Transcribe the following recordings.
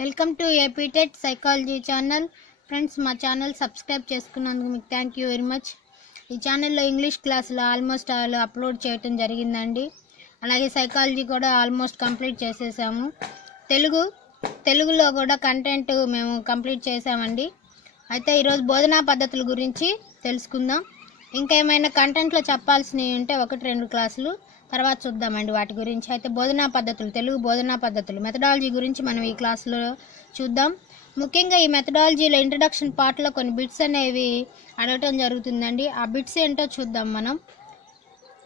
Welcome to APTET psychology channel. Friends మా channel subscribe చేసుకున్నందుకు మీకు థ్యాంక్ యూ వెరీ మచ్ ఈ ఛానల్లో ఇంగ్లీష్ క్లాసులు ఆల్మోస్ట్ ఆల్ అప్లోడ్ చేయటం జరిగిందండి. అలాగే సైకాలజీ కూడా ఆల్మోస్ట్ కంప్లీట్ చేసేసాము. తెలుగు తెలుగులో కూడా కంటెంట్ మేము కంప్లీట్ చేసామండి. అయితే ఈరోజు బోధనా పద్ధతుల గురించి తెలుసుకుందాం. ఇంకేమైనా కంటెంట్లో చెప్పాల్సినవి ఉంటే ఒకటి రెండు క్లాసులు. తర్వాత చూద్దామండి వాటి గురించి. అయితే బోధనా పద్ధతులు తెలుగు బోధనా పద్ధతులు. మెథడాలజీ గురించి మనం ఈ క్లాసులో చూద్దాం. ముఖ్యంగా ఈ మెథడాలజీలో ఇంట్రడక్షన్ పార్ట్లో కొన్ని బిట్స్ అనేవి అడగటం జరుగుతుందండి. ఆ బిట్స్ ఏంటో చూద్దాం మనం.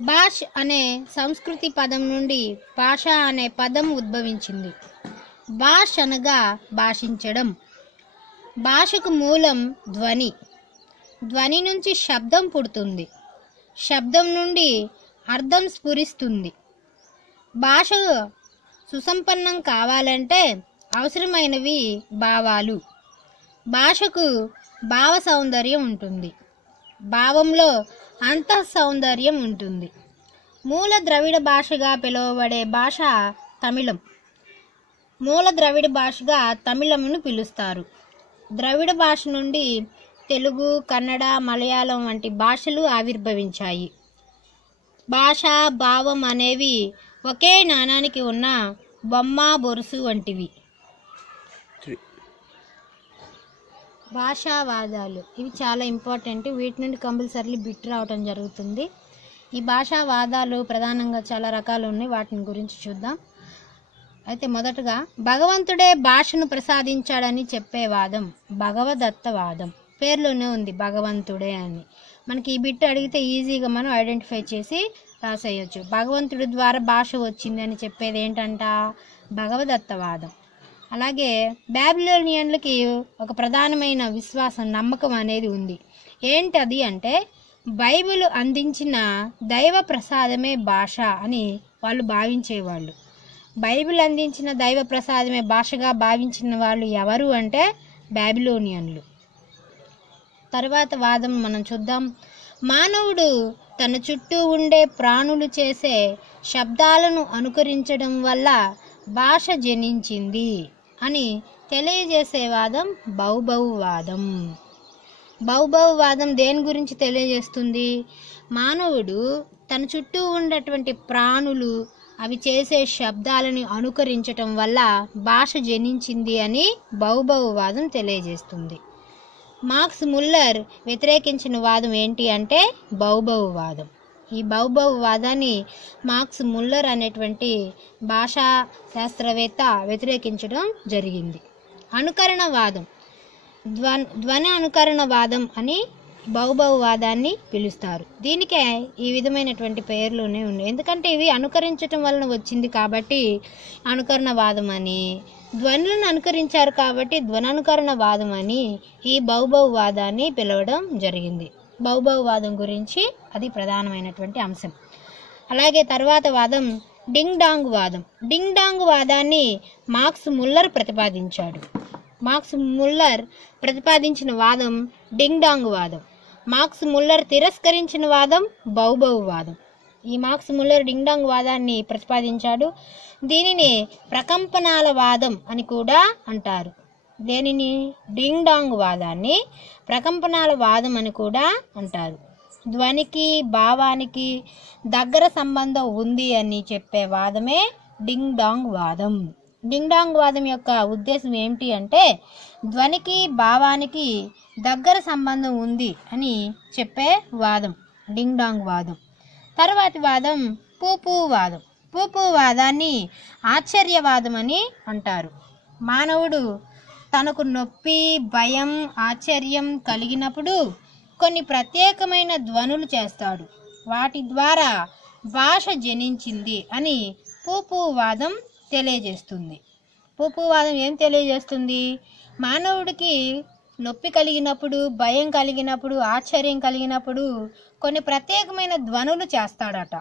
భాష్ అనే సంస్కృతి పదం నుండి భాష అనే పదం ఉద్భవించింది. భాష్ అనగా భాషించడం. భాషకు మూలం ధ్వని. ధ్వని నుంచి శబ్దం పుడుతుంది. శబ్దం నుండి అర్థం స్ఫురిస్తుంది. భాష సుసంపన్నం కావాలంటే అవసరమైనవి భావాలు. భాషకు భావ సౌందర్యం ఉంటుంది. భావంలో అంతః సౌందర్యం ఉంటుంది. మూల ద్రవిడ భాషగా పిలువబడే భాష తమిళం. మూల ద్రవిడ భాషగా తమిళంను పిలుస్తారు. ద్రవిడ భాష నుండి తెలుగు కన్నడ మలయాళం వంటి భాషలు ఆవిర్భవించాయి. భాష భావం అనేవి ఒకే నాణానికి ఉన్న బొమ్మ బొరుసు వంటివి. భాషావాదాలు. ఇవి చాలా ఇంపార్టెంట్. వీటి నుండి కంపల్సరీ బిట్ రావటం జరుగుతుంది. ఈ భాషావాదాలు ప్రధానంగా చాలా రకాలు ఉన్నాయి. వాటిని గురించి చూద్దాం. అయితే మొదటగా భగవంతుడే భాషను ప్రసాదించాడని చెప్పే వాదం భగవదత్త వాదం పేర్లోనే ఉంది భగవంతుడే అని. మనకి ఈ బిట్ అడిగితే ఈజీగా మనం ఐడెంటిఫై చేసి రాసేయచ్చు. భగవంతుడి ద్వారా భాష వచ్చింది అని చెప్పేది ఏంటంట? భగవదత్తవాదం. అలాగే బ్యాబిలోనియన్లకి ఒక ప్రధానమైన విశ్వాసం నమ్మకం అనేది ఉంది. ఏంటది అంటే బైబిల్ అందించిన దైవ ప్రసాదమే భాష అని వాళ్ళు భావించేవాళ్ళు. బైబిల్ అందించిన దైవ ప్రసాదమే భాషగా భావించిన వాళ్ళు ఎవరు అంటే బ్యాబిలోనియన్లు తర్వాత వాదం మనం చూద్దాం. మానవుడు తన చుట్టూ ఉండే ప్రాణులు చేసే శబ్దాలను అనుకరించడం వల్ల భాష జనించింది అని తెలియజేసే వాదం బౌబౌవాదం బౌబౌవాదం దేని గురించి తెలియజేస్తుంది? మానవుడు తన చుట్టూ ఉన్నటువంటి ప్రాణులు అవి చేసే శబ్దాలను అనుకరించటం వల్ల భాష జనించింది అని బౌబౌవాదం తెలియజేస్తుంది. మార్క్స్ ముల్లర్ వ్యతిరేకించిన వాదం ఏంటి అంటే బౌబౌవాదం ఈ బౌబౌవాదాన్ని మార్క్స్ ముల్లర్ అనేటువంటి భాషా శాస్త్రవేత్త వ్యతిరేకించడం జరిగింది. అనుకరణ వాదం. ధ్వని అనుకరణ వాదం అని బహుబహువాదాన్ని పిలుస్తారు. దీనికే ఈ విధమైనటువంటి పేర్లునే ఉన్నాయి ఎందుకంటే ఇవి అనుకరించటం వలన వచ్చింది కాబట్టి అనుకరణ వాదం అని ధ్వనులను అనుకరించారు కాబట్టి ధ్వననుకరణ వాదం అని ఈ బహుబహువాదాన్ని పిలవడం జరిగింది. బహుబహువాదం గురించి అది ప్రధానమైనటువంటి అంశం. అలాగే తర్వాత వాదం డింగ్ డాంగ్ వాదం. డింగ్ డాంగ్ వాదాన్ని మార్క్స్ ముల్లర్ ప్రతిపాదించాడు. మార్క్స్ ముల్లర్ ప్రతిపాదించిన వాదం డింగ్ డాంగ్ వాదం. మార్క్స్ ముల్లర్ తిరస్కరించిన వాదం బౌబౌ వాదం. ఈ మార్క్స్ ముల్లర్ డింగ్డాంగ్ వాదాన్ని ప్రతిపాదించాడు. దీనిని ప్రకంపనాల వాదం అని కూడా అంటారు. దేనిని? డింగ్డాంగ్ వాదాన్ని ప్రకంపనాల వాదం అని కూడా అంటారు. ధ్వనికి భావానికి దగ్గర సంబంధం ఉంది అని చెప్పే వాదమే డింగ్డాంగ్ వాదం. డింగ్డాంగ్ వాదం యొక్క ఉద్దేశం ఏమిటి అంటే ధ్వనికి భావానికి దగ్గర సంబంధం ఉంది అని చెప్పే వాదం డింగ్ డాంగ్ వాదం. తర్వాతి వాదం పూపూ వాదం. పూపూ వాదాన్ని ఆశ్చర్యవాదం అని అంటారు. మానవుడు తనకు నొప్పి భయం ఆశ్చర్యం కలిగినప్పుడు కొన్ని ప్రత్యేకమైన ధ్వనులు చేస్తాడు. వాటి ద్వారా భాష జనించింది అని పూపువాదం తెలియజేస్తుంది. పూపువాదం ఏం తెలియజేస్తుంది? మానవుడికి నొప్పి కలిగినప్పుడు భయం కలిగినప్పుడు ఆశ్చర్యం కలిగినప్పుడు కొన్ని ప్రత్యేకమైన ధ్వనులు చేస్తాడట.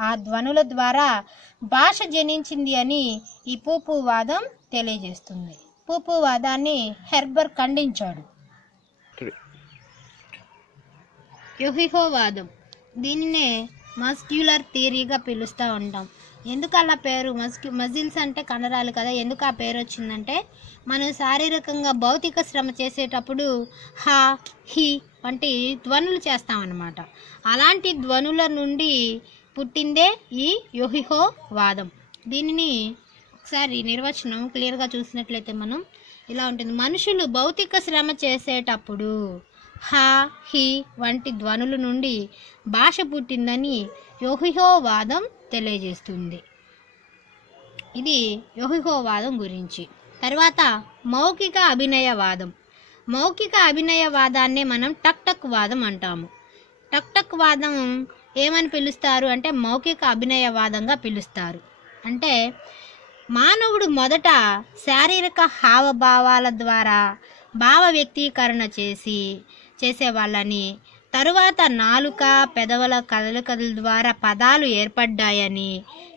ఆ ధ్వనుల ద్వారా భాష జనించింది అని ఈ పూపువాదం తెలియజేస్తుంది. పూపువాదాన్ని హెర్బర్ ఖండించాడు. యుహిహోవాదం దీనినే మస్క్యులర్ థియరీగా పిలుస్తూ ఉంటాం. ఎందుకు అలా పేరు? మస్కి మజిల్స్ అంటే కండరాలు కదా. ఎందుకు ఆ పేరు వచ్చిందంటే మనం శారీరకంగా భౌతిక శ్రమ చేసేటప్పుడు హా హి వంటి ధ్వనులు చేస్తామన్నమాట. అలాంటి ధ్వనుల నుండి పుట్టిందే ఈ యోహిహో వాదం. దీనిని ఒకసారి నిర్వచనం క్లియర్గా చూసినట్లయితే మనం ఇలా ఉంటుంది. మనుషులు భౌతిక శ్రమ చేసేటప్పుడు హ హి వంటి ధ్వనుల నుండి భాష పుట్టిందని యోహిహోవాదం తెలియజేస్తుంది. ఇది యోహిహోవాదం గురించి. తర్వాత మౌఖిక అభినయవాదం. మౌఖిక అభినయవాదాన్నే మనం టక్ టక్ వాదం అంటాము. టక్ టక్ వాదం ఏమని పిలుస్తారు అంటే మౌఖిక అభినయవాదంగా పిలుస్తారు. అంటే మానవుడు మొదట శారీరక హావభావాల ద్వారా భావ వ్యక్తీకరణ చేసి చేసేవాళ్ళని తరువాత నాలుక పెదవుల కదలికల ద్వారా పదాలు ఏర్పడ్డాయని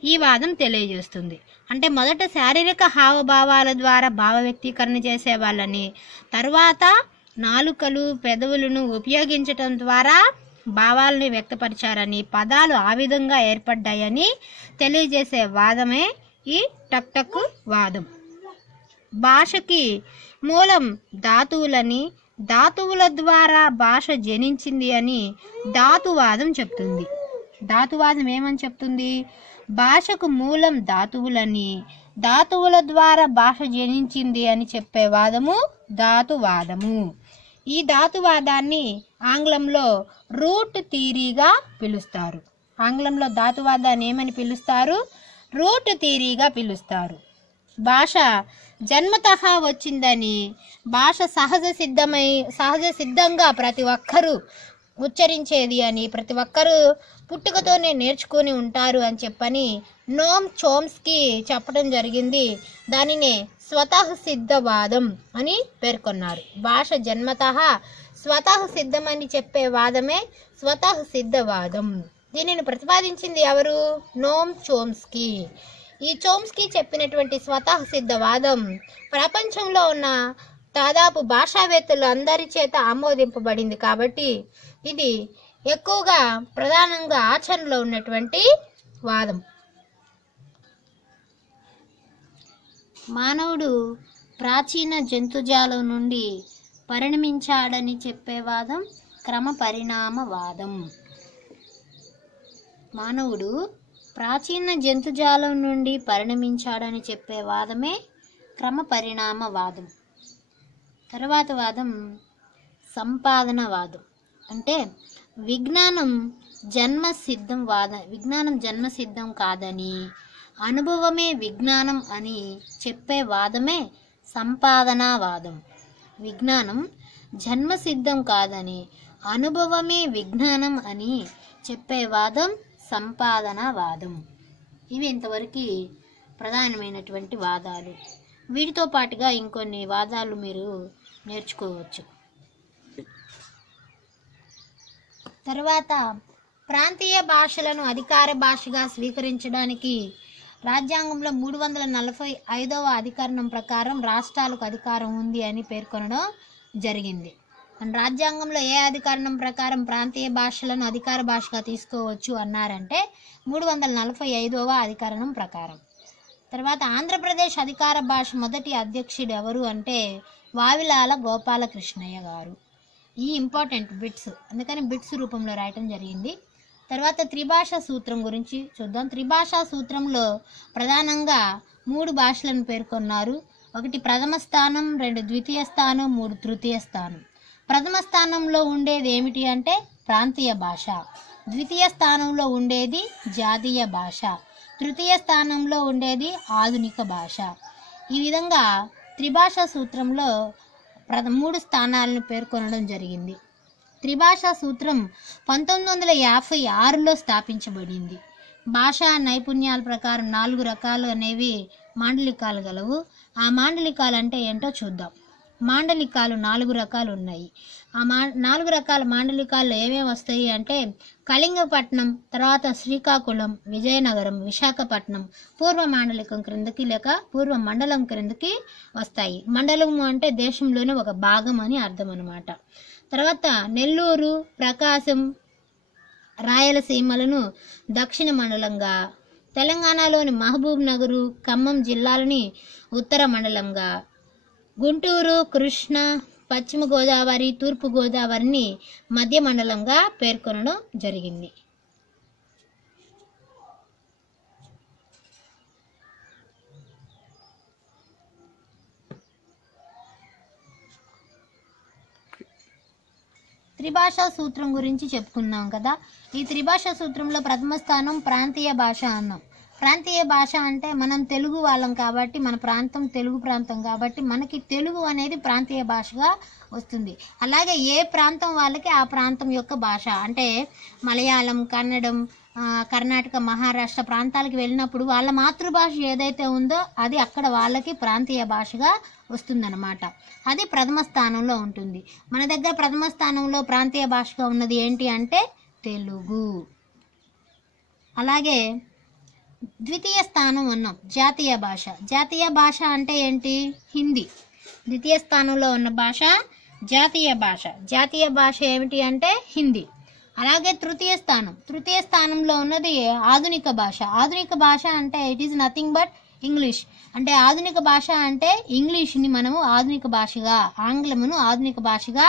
ఈ వాదం తెలియజేస్తుంది. అంటే మొదట శారీరక హావభావాల ద్వారా భావ వ్యక్తీకరణ చేసేవాళ్ళని తరువాత నాలుకలు పెదవులను ఉపయోగించటం ద్వారా భావాలను వ్యక్తపరిచారని పదాలు ఆ విధంగా ఏర్పడ్డాయని తెలియజేసే వాదమే ఈ టక్ టక్ వాదం. భాషకి మూలం ధాతువులని ధాతువుల ద్వారా భాష జనించింది అని ధాతువాదం చెప్తుంది. ధాతువాదం ఏమని చెప్తుంది? భాషకు మూలం ధాతువులని ధాతువుల ద్వారా భాష జనించింది అని చెప్పే వాదము ధాతువాదము. ఈ ధాతువాదాన్ని ఆంగ్లంలో రూట్ థీరీగా పిలుస్తారు. ఆంగ్లంలో ధాతువాదాన్ని ఏమని పిలుస్తారు? రూట్ థీరీగా పిలుస్తారు. భాష జన్మతః వచ్చిందని భాష సహజ సిద్ధమై సహజ సిద్ధంగా ప్రతి ఒక్కరూ ఉచ్చరించేది అని ప్రతి ఒక్కరూ పుట్టుకతోనే నేర్చుకొని ఉంటారు అని చెప్పని నోమ్ చోమ్స్కి చెప్పడం జరిగింది. దానినే స్వతః సిద్ధవాదం అని పేర్కొన్నారు. భాష జన్మతః స్వతః సిద్ధమని చెప్పే వాదమే స్వతః సిద్ధవాదం. దీనిని ప్రతిపాదించింది ఎవరు? నోమ్ చోమ్స్కి. ఈ చోమ్స్కి చెప్పినటువంటి స్వతః సిద్ధవాదం. ప్రపంచంలో ఉన్న దాదాపు భాషావేత్తలు అందరి చేత ఆమోదింపబడింది కాబట్టి ఇది ఎక్కువగా ప్రధానంగా ఆచరణలో ఉన్నటువంటి వాదం. మానవుడు ప్రాచీన జంతుజాలం నుండి పరిణమించాడని చెప్పే వాదం క్రమ పరిణామవాదం మానవుడు ప్రాచీన జంతుజాలం నుండి పరిణమించాడని చెప్పే వాదమే క్రమ పరిణామ వాదం తర్వాత వాదం సంపాదనవాదం. అంటే విజ్ఞానం జన్మసిద్ధం వాద విజ్ఞానం జన్మసిద్ధం కాదని అనుభవమే విజ్ఞానం అని చెప్పే వాదమే సంపాదనావాదం. విజ్ఞానం జన్మసిద్ధం కాదని అనుభవమే విజ్ఞానం అని చెప్పే వాదం సంపాదనవాదం. ఇవి ఇంతవరకు ప్రధానమైనటువంటి వాదాలు. వీటితో పాటుగా ఇంకొన్ని వాదాలు మీరు నేర్చుకోవచ్చు. తర్వాత ప్రాంతీయ భాషలను అధికార భాషగా స్వీకరించడానికి రాజ్యాంగంలో మూడు వందల నలభై ఐదవ అధికరణం ప్రకారం రాష్ట్రాలకు అధికారం ఉంది అని పేర్కొనడం జరిగింది. మన రాజ్యాంగంలో ఏ అధికారణం ప్రకారం ప్రాంతీయ భాషలను అధికార భాషగా తీసుకోవచ్చు అన్నారంటే మూడు వందల నలభై ఐదవ అధికారణం ప్రకారం. తర్వాత ఆంధ్రప్రదేశ్ అధికార భాష మొదటి అధ్యక్షుడు ఎవరు అంటే వావిలాల గోపాలకృష్ణయ్య గారు. ఈ ఇంపార్టెంట్ బిట్స్ అందుకని బిట్స్ రూపంలో రాయటం జరిగింది. తర్వాత త్రిభాషా సూత్రం గురించి చూద్దాం. త్రిభాషా సూత్రంలో ప్రధానంగా మూడు భాషలను పేర్కొన్నారు. ఒకటి ప్రథమ స్థానం రెండు ద్వితీయ స్థానం మూడు తృతీయ స్థానం. ప్రథమ స్థానంలో ఉండేది ఏమిటి అంటే ప్రాంతీయ భాష. ద్వితీయ స్థానంలో ఉండేది జాతీయ భాష. తృతీయ స్థానంలో ఉండేది ఆధునిక భాష. ఈ విధంగా త్రిభాషా సూత్రంలో ప్ర మూడు స్థానాలను పేర్కొనడం జరిగింది. త్రిభాషా సూత్రం పంతొమ్మిది వందల యాభై ఆరులో స్థాపించబడింది. భాషా నైపుణ్యాల ప్రకారం నాలుగు రకాలు అనేవి మాండలికాలు గలవు. ఆ మాండలికాలు అంటే ఏంటో చూద్దాం. మాండలికాలు నాలుగు రకాలు ఉన్నాయి ఆ మా నాలుగు రకాల మాండలికాల్లో ఏమేమి వస్తాయి అంటే కళింగపట్నం తర్వాత శ్రీకాకుళం విజయనగరం విశాఖపట్నం పూర్వ మాండలికం క్రిందకి లేక పూర్వ మండలం క్రిందకి వస్తాయి. మండలం అంటే దేశంలోనే ఒక భాగం అని అర్థం అనమాట తర్వాత నెల్లూరు ప్రకాశం రాయలసీమలను దక్షిణ మండలంగా తెలంగాణలోని మహబూబ్ నగరు ఖమ్మం జిల్లాలని ఉత్తర మండలంగా గుంటూరు కృష్ణ పశ్చిమ గోదావరి తూర్పు గోదావరిని మధ్య మండలంగా పేర్కొనడం జరిగింది. త్రిభాషా సూత్రం గురించి చెప్పుకున్నాం కదా. ఈ త్రిభాషా సూత్రంలో ప్రథమ స్థానం ప్రాంతీయ భాష అన్నాం. ప్రాంతీయ భాష అంటే మనం తెలుగు వాళ్ళం కాబట్టి మన ప్రాంతం తెలుగు ప్రాంతం కాబట్టి మనకి తెలుగు అనేది ప్రాంతీయ భాషగా వస్తుంది. అలాగే ఏ ప్రాంతం వాళ్ళకి ఆ ప్రాంతం యొక్క భాష. అంటే మలయాళం కన్నడం కర్ణాటక మహారాష్ట్ర ప్రాంతాలకు వెళ్ళినప్పుడు వాళ్ళ మాతృభాష ఏదైతే ఉందో అది అక్కడ వాళ్ళకి ప్రాంతీయ భాషగా వస్తుందన్నమాట. అది ప్రథమ స్థానంలో ఉంటుంది. మన దగ్గర ప్రథమ స్థానంలో ప్రాంతీయ భాషగా ఉన్నది ఏంటి అంటే తెలుగు. అలాగే ద్వితీయ స్థానం అన్నాం జాతీయ భాష. జాతీయ భాష అంటే ఏంటి? హిందీ. ద్వితీయ స్థానంలో ఉన్న భాష జాతీయ భాష. జాతీయ భాష ఏమిటి అంటే హిందీ. అలాగే తృతీయ స్థానం. తృతీయ స్థానంలో ఉన్నది ఆధునిక భాష. ఆధునిక భాష అంటే it is nothing but English అంటే ఆధునిక భాష అంటే ఇంగ్లీష్ని మనము ఆధునిక భాషగా ఆంగ్లమును ఆధునిక భాషగా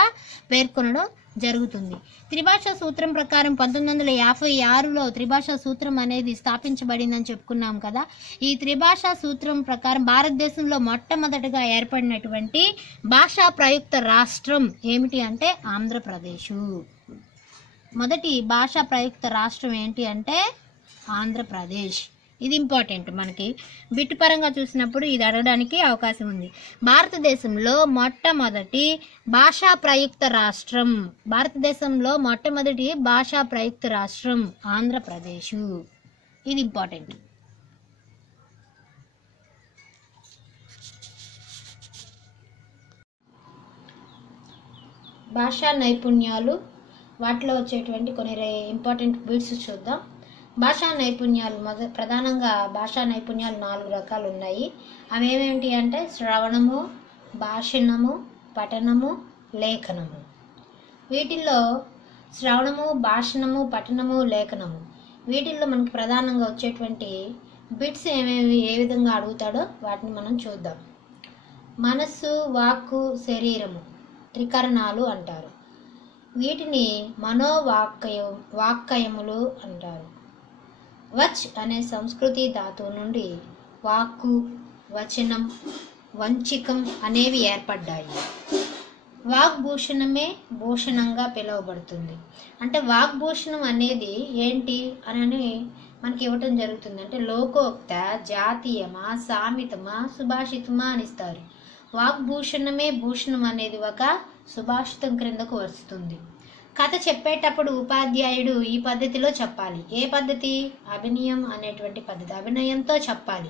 పేర్కొనడం జరుగుతుంది. త్రిభాషా సూత్రం ప్రకారం పంతొమ్మిది వందల యాభై ఆరులో త్రిభాషా సూత్రం అనేది స్థాపించబడిందని చెప్పుకున్నాం కదా. ఈ త్రిభాషా సూత్రం ప్రకారం భారతదేశంలో మొట్టమొదటిగా ఏర్పడినటువంటి భాషా ప్రయుక్త రాష్ట్రం ఏమిటి అంటే ఆంధ్రప్రదేశ్. మొదటి భాషా ప్రయుక్త రాష్ట్రం ఏంటి అంటే ఆంధ్రప్రదేశ్. ఇది ఇంపార్టెంట్ మనకి. బిట్ పరంగా చూసినప్పుడు ఇది అడగడానికి అవకాశం ఉంది. భారతదేశంలో మొట్టమొదటి భాషా ప్రయుక్త రాష్ట్రం. భారతదేశంలో మొట్టమొదటి భాషా ప్రయుక్త రాష్ట్రం ఆంధ్రప్రదేశ్. ఇది ఇంపార్టెంట్. భాషా నైపుణ్యాలు వాటిలో వచ్చేటువంటి కొన్ని ఇంపార్టెంట్ బిట్స్ చూద్దాం. భాషా నైపుణ్యాలు మొద ప్రధానంగా భాషా నైపుణ్యాలు నాలుగు రకాలు ఉన్నాయి. అవి ఏమేమిటి అంటే శ్రవణము భాషణము పఠనము లేఖనము. వీటిల్లో శ్రవణము భాషణము పఠనము లేఖనము. వీటిల్లో మనకి ప్రధానంగా వచ్చేటువంటి బిట్స్ ఏమేమి ఏ విధంగా అడుగుతాడో వాటిని మనం చూద్దాం. మనస్సు వాక్కు శరీరము త్రికరణాలు అంటారు. వీటిని మనోవాక్కయ వాక్కయములు అంటారు. వచ్ అనే సంస్కృతి ధాతువు నుండి వాక్కు వచనం వంచికం అనేవి ఏర్పడ్డాయి. వాగ్భూషణమే భూషణంగా పిలువబడుతుంది. అంటే వాగ్భూషణం అనేది ఏంటి అని మనకి ఇవ్వటం జరుగుతుంది. అంటే లోకోక్త జాతీయమా సామితమా సుభాషితమా అనిస్తారు వాగ్భూషణమే భూషణం అనేది ఒక సుభాషితం క్రిందకు వస్తుంది. కథ చెప్పేటప్పుడు ఉపాధ్యాయుడు ఈ పద్ధతిలో చెప్పాలి. ఏ పద్ధతి? అభినయం అనేటువంటి పద్ధతి. అభినయంతో చెప్పాలి.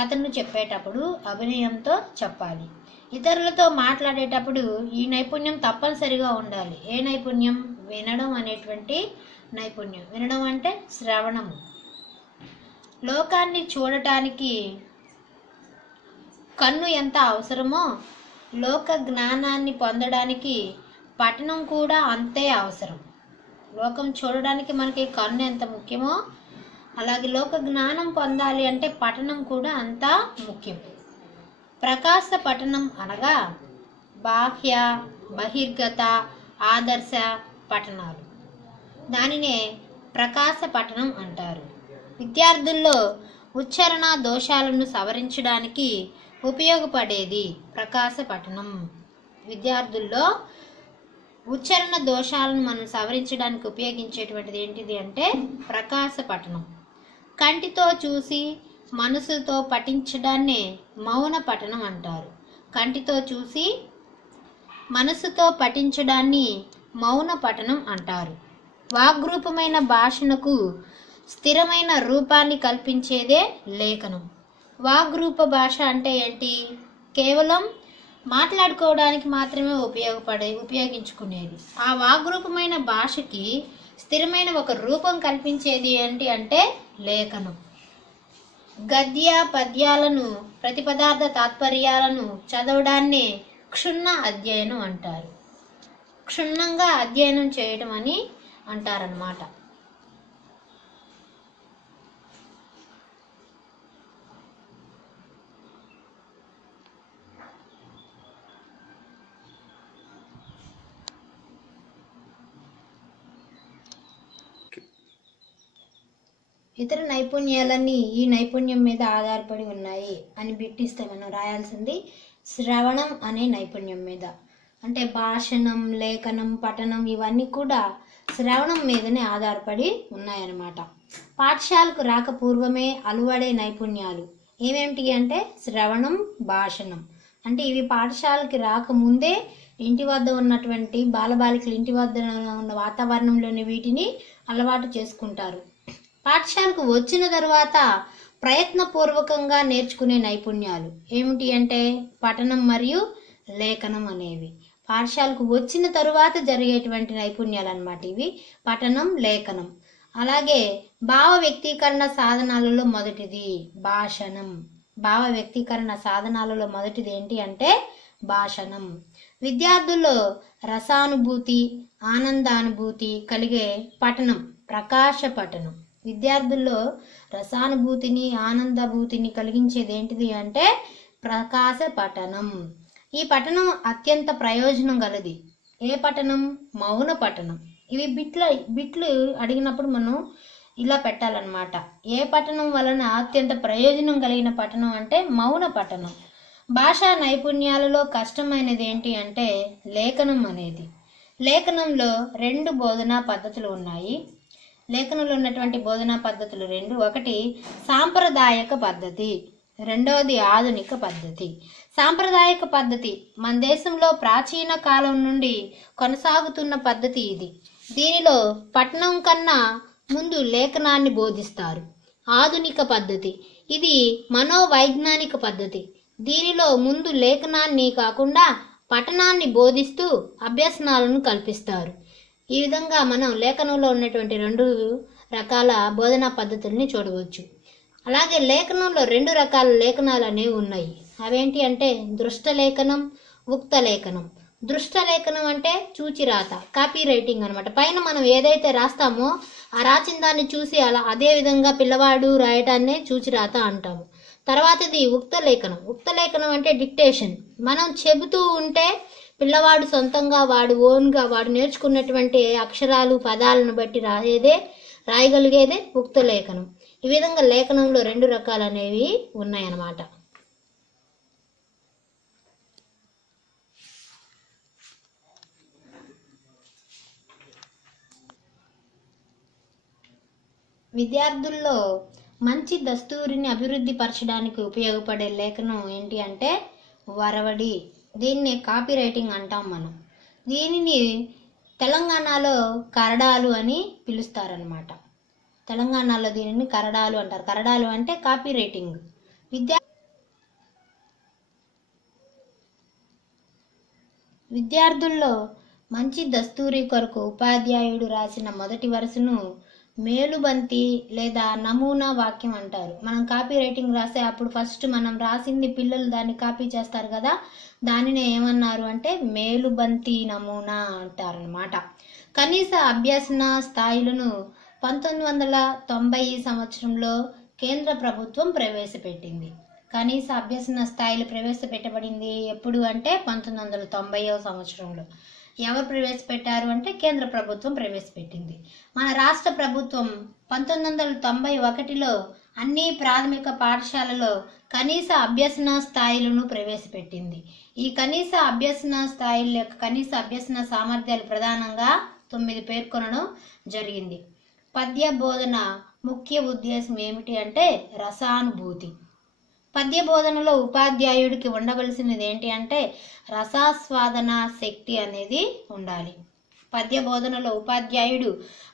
కథను చెప్పేటప్పుడు అభినయంతో చెప్పాలి. ఇతరులతో మాట్లాడేటప్పుడు ఈ నైపుణ్యం తప్పనిసరిగా ఉండాలి. ఏ నైపుణ్యం? వినడం అనేటువంటి నైపుణ్యం. వినడం అంటే శ్రవణము. లోకాన్ని చూడటానికి కన్ను ఎంత అవసరమో లోక జ్ఞానాన్ని పొందడానికి పఠనం కూడా అంతే అవసరం. లోకం చూడడానికి మనకి కన్ను ఎంత ముఖ్యమో అలాగే లోక జ్ఞానం పొందాలి అంటే పఠనం కూడా అంత ముఖ్యం. ప్రకాశ పఠనం అనగా బాహ్య బహిర్గత ఆదర్శ పఠనాలు. దానినే ప్రకాశ పఠనం అంటారు. విద్యార్థుల్లో ఉచ్చారణ దోషాలను సవరించడానికి ఉపయోగపడేది ప్రకాశ పఠనం. విద్యార్థుల్లో ఉచ్చారణ దోషాలను మనం సవరించడానికి ఉపయోగించేటువంటిది ఏంటిది అంటే ప్రకాశ పఠనం. కంటితో చూసి మనసుతో పఠించడాన్నే మౌన పఠనం అంటారు. కంటితో చూసి మనసుతో పఠించడాన్ని మౌన పఠనం అంటారు. వాగ్రూపమైన భాషణకు స్థిరమైన రూపాన్ని కల్పించేదే లేఖనం. వాగ్రూప భాష అంటే ఏంటి? కేవలం మాట్లాడుకోవడానికి మాత్రమే ఉపయోగపడే ఉపయోగించుకునేది. ఆ వాగ్రూపమైన భాషకి స్థిరమైన ఒక రూపం కల్పించేది ఏంటి అంటే లేఖనం. గద్య పద్యాలను ప్రతిపదార్థ తాత్పర్యాలను చదవడాన్నే క్షుణ్ణ అధ్యయనం అంటారు. క్షుణ్ణంగా అధ్యయనం చేయడం అని అంటారనమాట ఇతర నైపుణ్యాలన్నీ ఈ నైపుణ్యం మీద ఆధారపడి ఉన్నాయి అని బిట్టిస్తే మనం రాయాల్సింది శ్రవణం అనే నైపుణ్యం మీద. అంటే భాషణం లేఖనం పఠనం ఇవన్నీ కూడా శ్రవణం మీదనే ఆధారపడి ఉన్నాయన్నమాట. పాఠశాలకు రాక పూర్వమే అలువడే నైపుణ్యాలు ఏమేమిటి అంటే శ్రవణం భాషణం. అంటే ఇవి పాఠశాలకి రాకముందే ఇంటి వద్ద ఉన్నటువంటి బాలబాలికలు ఇంటి వద్ద ఉన్న వాతావరణంలోని వీటిని అలవాటు చేసుకుంటారు. పాఠశాలకు వచ్చిన తరువాత ప్రయత్నపూర్వకంగా నేర్చుకునే నైపుణ్యాలు ఏమిటి అంటే పఠనం మరియు లేఖనం అనేవి. పాఠశాలకు వచ్చిన తరువాత జరిగేటువంటి నైపుణ్యాలు అన్నమాట ఇవి. పఠనం లేఖనం. అలాగే భావ వ్యక్తీకరణ సాధనాలలో మొదటిది భాషణం. భావ వ్యక్తీకరణ సాధనాలలో మొదటిది ఏంటి అంటే భాషణం. విద్యార్థుల్లో రసానుభూతి ఆనందానుభూతి కలిగే పఠనం ప్రకాశ పఠనం. విద్యార్థుల్లో రసానుభూతిని ఆనందభూతిని కలిగించేది ఏంటిది అంటే ప్రకాశ పఠనం. ఈ పఠనం అత్యంత ప్రయోజనం గలది. ఏ పఠనం? మౌన పఠనం. ఇవి బిట్ల బిట్లు అడిగినప్పుడు మనం ఇలా పెట్టాలన్నమాట. ఏ పఠనం వలన అత్యంత ప్రయోజనం కలిగిన పఠనం అంటే మౌన పఠనం. భాషా నైపుణ్యాలలో కష్టమైనది ఏంటి అంటే లేఖనం అనేది. లేఖనంలో రెండు బోధనా పద్ధతులు ఉన్నాయి. లేఖనంలో ఉన్నటువంటి బోధనా పద్ధతులు రెండు. ఒకటి సాంప్రదాయక పద్ధతి. రెండవది ఆధునిక పద్ధతి. సాంప్రదాయక పద్ధతి మన దేశంలో ప్రాచీన కాలం నుండి కొనసాగుతున్న పద్ధతి ఇది. దీనిలో పట్టణం కన్నా ముందు లేఖనాన్ని బోధిస్తారు. ఆధునిక పద్ధతి. ఇది మనోవైజ్ఞానిక పద్ధతి. దీనిలో ముందు లేఖనాన్ని కాకుండా పఠనాన్ని బోధిస్తూ అభ్యసనాలను కల్పిస్తారు. ఈ విధంగా మనం లేఖనంలో ఉన్నటువంటి రెండు రకాల బోధనా పద్ధతుల్ని చూడవచ్చు. అలాగే లేఖనంలో రెండు రకాల లేఖనాలు అనేవి ఉన్నాయి. అవేంటి అంటే దృష్ట లేఖనం ఉక్త లేఖనం. దృష్ట లేఖనం అంటే చూచి రాత కాపీ రైటింగ్ అనమాట పైన మనం ఏదైతే రాస్తామో ఆ రాసిన దాన్ని చూసి అలా అదే విధంగా పిల్లవాడు రాయటాన్నే చూచి రాత అంటాము. తర్వాతది ఉక్త లేఖనం. ఉక్త లేఖనం అంటే డిక్టేషన్. మనం చెబుతూ ఉంటే పిల్లవాడు సొంతంగా వాడు ఓన్గా వాడు నేర్చుకున్నటువంటి అక్షరాలు పదాలను బట్టి రాసేదే రాయగలిగేదే ఉక్త లేఖనం. ఈ విధంగా లేఖనంలో రెండు రకాలు అనేవి ఉన్నాయన్నమాట. విద్యార్థుల్లో మంచి దస్తూరిని అభివృద్ధి పరచడానికి ఉపయోగపడే లేఖనం ఏంటి అంటే వరవడి. దీన్ని కాపీ రైటింగ్ అంటాం మనం. దీనిని తెలంగాణలో కరడాలు అని పిలుస్తారనమాట తెలంగాణలో దీనిని కరడాలు అంటారు. కరడాలు అంటే కాపీ రైటింగ్ విద్యా విద్యార్థుల్లో మంచి దస్తూరి కొరకు ఉపాధ్యాయుడు రాసిన మొదటి వరుసను మేలుబంతి లేదా నమూనా వాక్యం అంటారు. మనం కాపీ రైటింగ్ రాస్తే అప్పుడు ఫస్ట్ మనం రాసింది పిల్లలు దాన్ని కాపీ చేస్తారు కదా దానినే ఏమన్నారు అంటే మేలుబంతి నమూనా అంటారనమాట కనీస అభ్యసన స్థాయిలను పంతొమ్మిది వందల తొంభై సంవత్సరంలో కేంద్ర ప్రభుత్వం ప్రవేశపెట్టింది. కనీస అభ్యసన స్థాయిలు ప్రవేశపెట్టబడింది ఎప్పుడు అంటే పంతొమ్మిది వందల తొంభైవ సంవత్సరంలో. ఎవరు ప్రవేశపెట్టారు అంటే కేంద్ర ప్రభుత్వం ప్రవేశపెట్టింది. మన రాష్ట్ర ప్రభుత్వం పంతొమ్మిది వందల తొంభై ఒకటిలో అన్ని ప్రాథమిక పాఠశాలలో కనీస అభ్యసన స్థాయిలను ప్రవేశపెట్టింది. ఈ కనీస అభ్యసన స్థాయిల యొక్క కనీస అభ్యసన సామర్థ్యాలు ప్రధానంగా తొమ్మిది పేర్కొనడం జరిగింది. పద్య బోధన ముఖ్య ఉద్దేశం ఏమిటి అంటే రసానుభూతి. పద్య బోధనలో ఉపాధ్యాయుడికి ఉండవలసినది ఏంటి అంటే రసాస్వాదన శక్తి అనేది ఉండాలి. పద్య బోధనలో ఉపాధ్యాయుడు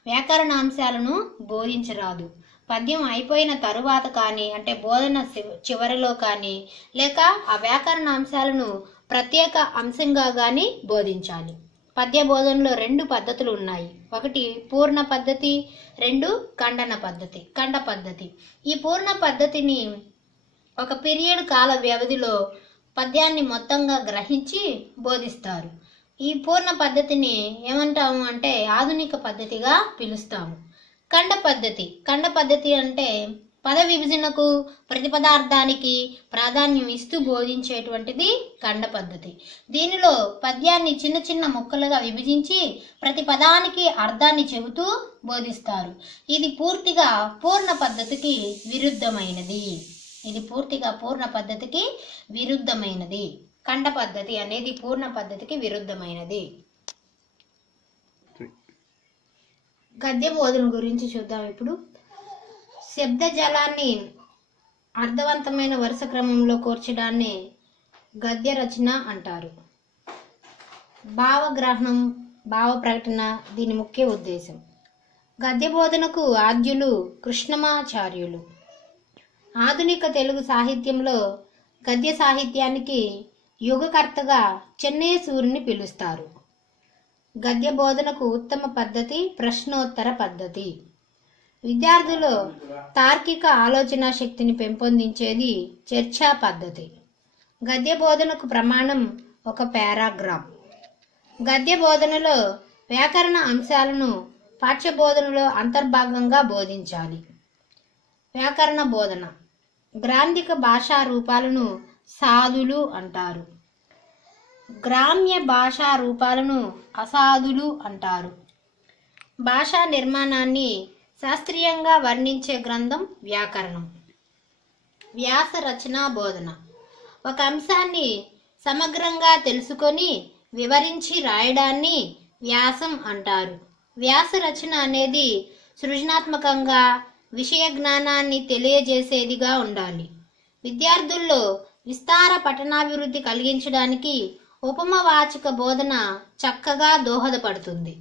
వ్యాకరణాంశాలను బోధించరాదు. పద్యం అయిపోయిన తరువాత కానీ అంటే బోధన చి- చివరిలో కానీ లేక ఆ వ్యాకరణ అంశాలను ప్రత్యేక అంశంగా కానీ బోధించాలి. పద్య బోధనలో రెండు పద్ధతులు ఉన్నాయి. ఒకటి పూర్ణ పద్ధతి రెండు ఖండన పద్ధతి ఖండ పద్ధతి. ఈ పూర్ణ పద్ధతిని ఒక పీరియడ్ కాల వ్యవధిలో పద్యాన్ని మొత్తంగా గ్రహించి బోధిస్తారు. ఈ పూర్ణ పద్ధతిని ఏమంటాము అంటే ఆధునిక పద్ధతిగా పిలుస్తాము. ఖండ పద్ధతి. ఖండ పద్ధతి అంటే పద విభజనకు ప్రతిపదార్థానికి ప్రాధాన్యం ఇస్తూ బోధించేటువంటిది ఖండ పద్ధతి. దీనిలో పద్యాన్ని చిన్న చిన్న ముక్కలుగా విభజించి ప్రతి పదానికి అర్థాన్ని చెబుతూ బోధిస్తారు. ఇది పూర్తిగా పూర్ణ పద్ధతికి విరుద్ధమైనది. ఇది పూర్తిగా పూర్ణ పద్ధతికి విరుద్ధమైనది. ఖండ పద్ధతి అనేది పూర్ణ పద్ధతికి విరుద్ధమైనది. గద్య బోధన గురించి చూద్దాం ఇప్పుడు. శబ్ద జలాన్ని అర్థవంతమైన వరుస క్రమంలో కూర్చడాన్ని గద్య రచన అంటారు. భావగ్రహణం భావ ప్రకటన దీని ముఖ్య ఉద్దేశం. గద్య బోధనకు ఆద్యులు కృష్ణమాచార్యులు. ఆధునిక తెలుగు సాహిత్యంలో గద్య సాహిత్యానికి యుగకర్తగా చెన్నైసూరిని పిలుస్తారు. గద్య బోధనకు ఉత్తమ పద్ధతి ప్రశ్నోత్తర పద్ధతి. విద్యార్థులు తార్కిక ఆలోచన శక్తిని పెంపొందించేది చర్చా పద్ధతి. గద్య బోధనకు ప్రమాణం ఒక పారాగ్రాఫ్. గద్య బోధనలో వ్యాకరణ అంశాలను పాఠ్య బోధనలో అంతర్భాగంగా బోధించాలి. వ్యాకరణ బోధన. గ్రాంధిక భాషా రూపాలను సాధులు అంటారు. గ్రామ్య భాషా రూపాలను అసాధులు అంటారు. భాషా నిర్మాణాన్ని శాస్త్రీయంగా వర్ణించే గ్రంథం వ్యాకరణం. వ్యాస రచనా బోధన. ఒక అంశాన్ని సమగ్రంగా తెలుసుకొని వివరించి రాయడాన్ని వ్యాసం అంటారు. వ్యాస రచన అనేది సృజనాత్మకంగా విషయ జ్ఞానాన్ని తెలియజేసేదిగా ఉండాలి. విద్యార్థుల్లో విస్తార పఠనాభివృద్ధి కలిగించడానికి ఉపమవాచక బోధన చక్కగా దోహదపడుతుంది.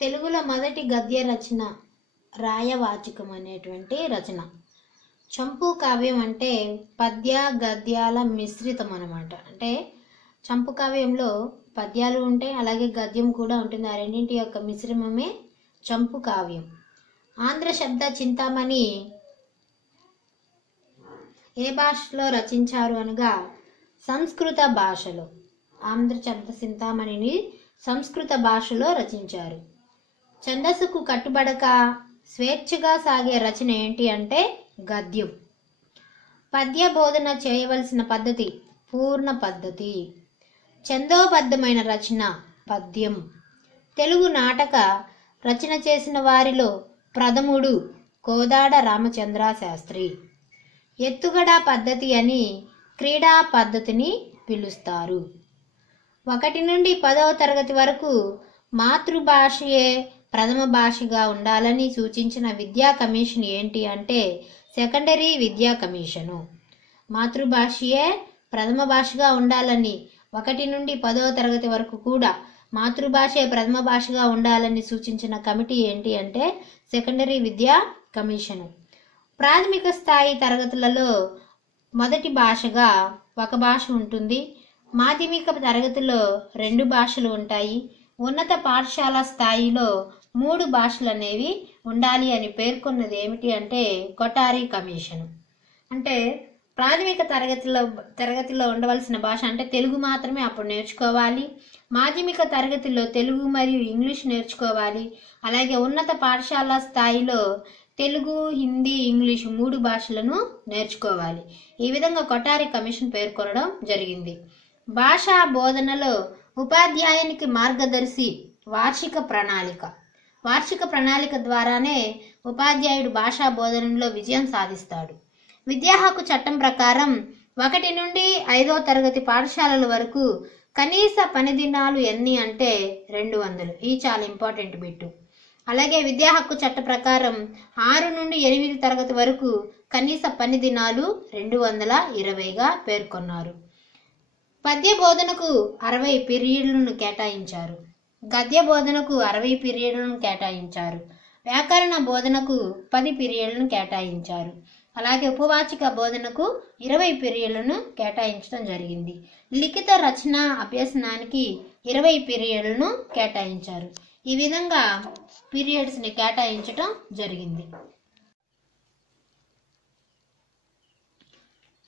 తెలుగులో మొదటి గద్య రచన రాయవాచకం అనేటువంటి రచన. చంపు కావ్యం అంటే పద్య గద్యాల మిశ్రితం అనమాట అంటే చంపు కావ్యంలో పద్యాలు ఉంటాయి అలాగే గద్యం కూడా ఉంటుంది. ఆ రెండింటి యొక్క మిశ్రమమే చంపు కావ్యం. ఆంధ్ర శబ్ద చింతామణి ఏ భాషలో రచించారు అనగా సంస్కృత భాషలో. ఆంధ్ర శబ్ద చింతామణిని సంస్కృత భాషలో రచించారు. ఛందస్సుకు కట్టుబడక స్వేచ్ఛగా సాగే రచన ఏంటి అంటే గద్యం. పద్య బోధన చేయవలసిన పద్ధతి పూర్ణ పద్ధతి. ఛందోబద్ధమైన రచన పద్యం. తెలుగు నాటక రచన చేసిన వారిలో ప్రథముడు కోదాడ రామచంద్ర శాస్త్రి ఎత్తుగడ పద్ధతి అని క్రీడా పద్ధతిని పిలుస్తారు. ఒకటి నుండి పదవ తరగతి వరకు మాతృభాషయే ప్రథమ భాషగా ఉండాలని సూచించిన విద్యా కమిషన్ ఏంటి అంటే సెకండరీ విద్యా కమిషను. మాతృభాషయే ప్రథమ భాషగా ఉండాలని ఒకటి నుండి పదవ తరగతి వరకు కూడా మాతృభాషే ప్రథమ భాషగా ఉండాలని సూచించిన కమిటీ ఏంటి అంటే సెకండరీ విద్యా కమిషను. ప్రాథమిక స్థాయి తరగతులలో మొదటి భాషగా ఒక భాష ఉంటుంది. మాధ్యమిక తరగతిలో రెండు భాషలు ఉంటాయి. ఉన్నత పాఠశాల స్థాయిలో మూడు భాషలు అనేవి ఉండాలి అని పేర్కొన్నది ఏమిటి అంటే కొటారి కమిషన్. అంటే ప్రాథమిక తరగతిలో తరగతిలో ఉండవలసిన భాష అంటే తెలుగు మాత్రమే అప్పుడు నేర్చుకోవాలి. మాధ్యమిక తరగతిలో తెలుగు మరియు ఇంగ్లీష్ నేర్చుకోవాలి. అలాగే ఉన్నత పాఠశాల స్థాయిలో తెలుగు హిందీ ఇంగ్లీష్ మూడు భాషలను నేర్చుకోవాలి. ఈ విధంగా కొటారి కమిషన్ పేర్కొనడం జరిగింది. భాషా బోధనలో ఉపాధ్యాయునికి మార్గదర్శి వార్షిక ప్రణాళిక. వార్షిక ప్రణాళిక ద్వారానే ఉపాధ్యాయుడు భాషా బోధనలో విజయం సాధిస్తాడు. విద్యా హక్కు చట్టం ప్రకారం ఒకటి నుండి ఐదో తరగతి పాఠశాలల వరకు కనీస పని దినాలు ఎన్ని అంటే రెండు వందలు. ఈ చాలా ఇంపార్టెంట్ బిట్టు. అలాగే విద్యా హక్కు చట్ట ప్రకారం ఆరు నుండి ఎనిమిది తరగతి వరకు కనీస పని దినాలు రెండు వందల ఇరవైగా పేర్కొన్నారు. పద్య బోధనకు అరవై పీరియడ్లను కేటాయించారు. గద్య బోధనకు అరవై పీరియడ్లను కేటాయించారు. వ్యాకరణ బోధనకు పది పీరియడ్లను కేటాయించారు. అలాగే ఉపవాచిక బోధనకు ఇరవై పీరియడ్లను కేటాయించడం జరిగింది. లిఖిత రచన అభ్యసనానికి ఇరవై పీరియడ్లను కేటాయించారు. ఈ విధంగా పీరియడ్స్ని కేటాయించటం జరిగింది.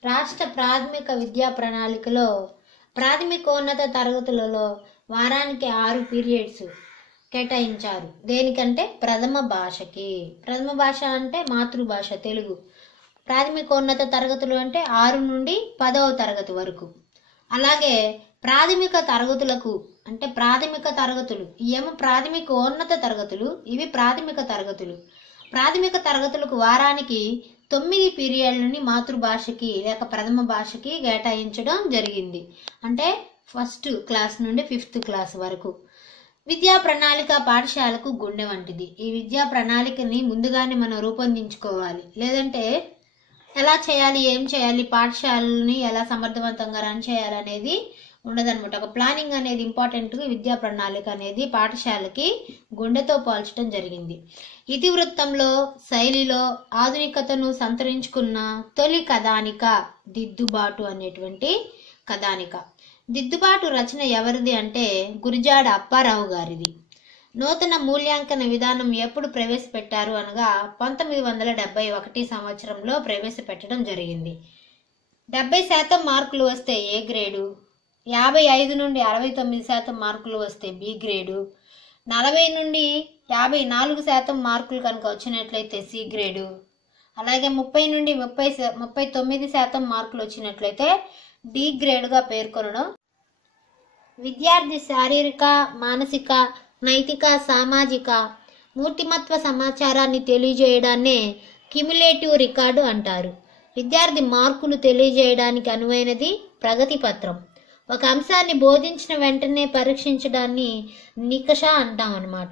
రాష్ట్ర ప్రాథమిక విద్యా ప్రణాళికలో ప్రాథమికోన్నత తరగతులలో వారానికి ఆరు పీరియడ్స్ కేటాయించారు. దేనికంటే ప్రథమ భాషకి. ప్రథమ భాష అంటే మాతృభాష తెలుగు. ప్రాథమికోన్నత తరగతులు అంటే ఆరు నుండి పదవ తరగతి వరకు. అలాగే ప్రాథమిక తరగతులకు అంటే ప్రాథమిక తరగతులు. ఏమో ప్రాథమికోన్నత తరగతులు ఇవి ప్రాథమిక తరగతులు. ప్రాథమిక తరగతులకు వారానికి తొమ్మిది పీరియడ్లని మాతృభాషకి లేక ప్రథమ భాషకి కేటాయించడం జరిగింది. అంటే ఫస్ట్ క్లాస్ నుండి ఫిఫ్త్ క్లాస్ వరకు. విద్యా ప్రణాళిక పాఠశాలకు గుండె వంటిది. ఈ విద్యా ప్రణాళికని ముందుగానే మనం రూపొందించుకోవాలి. లేదంటే ఎలా చేయాలి ఏం చేయాలి పాఠశాలని ఎలా సమర్థవంతంగా రన్ చేయాలి అనేది ఒక ప్లానింగ్ అనేది ఇంపార్టెంట్ విద్యా ప్రణాళిక అనేది పాఠశాలకి గుండెతో పోల్చడం జరిగింది. ఇతివృత్తంలో శైలిలో ఆధునికతను సంతరించుకున్న తొలి కథానిక దిద్దుబాటు అనేటువంటి కథానిక. దిద్దుబాటు రచన ఎవరిది అంటే గురిజాడ అప్పారావు గారిది. నూతన మూల్యాంకన విధానం ఎప్పుడు ప్రవేశపెట్టారు అనగా పంతొమ్మిది వందల డెబ్బై ఒకటి సంవత్సరంలో ప్రవేశపెట్టడం జరిగింది. డెబ్బై శాతం మార్కులు వస్తే ఏ గ్రేడు? యాభై ఐదు నుండి అరవై తొమ్మిది శాతం మార్కులు వస్తే బి గ్రేడు? నలభై నుండి యాభై నాలుగు శాతం మార్కులు కనుక వచ్చినట్లయితే సి గ్రేడు? అలాగే ముప్పై నుండి ముప్పై ముప్పై తొమ్మిది శాతం మార్కులు వచ్చినట్లయితే డి గ్రేడ్గా పేర్కొనడం. విద్యార్థి శారీరక మానసిక నైతిక సామాజిక మూర్తిమత్వ సమాచారాన్ని తెలియజేయడాన్నే క్యుములేటివ్ రికార్డు అంటారు. విద్యార్థి మార్కులు తెలియజేయడానికి అనువైనది ప్రగతి పత్రం. ఒక అంశాన్ని బోధించిన వెంటనే పరీక్షించడాన్ని నికష అంటాం అన్నమాట.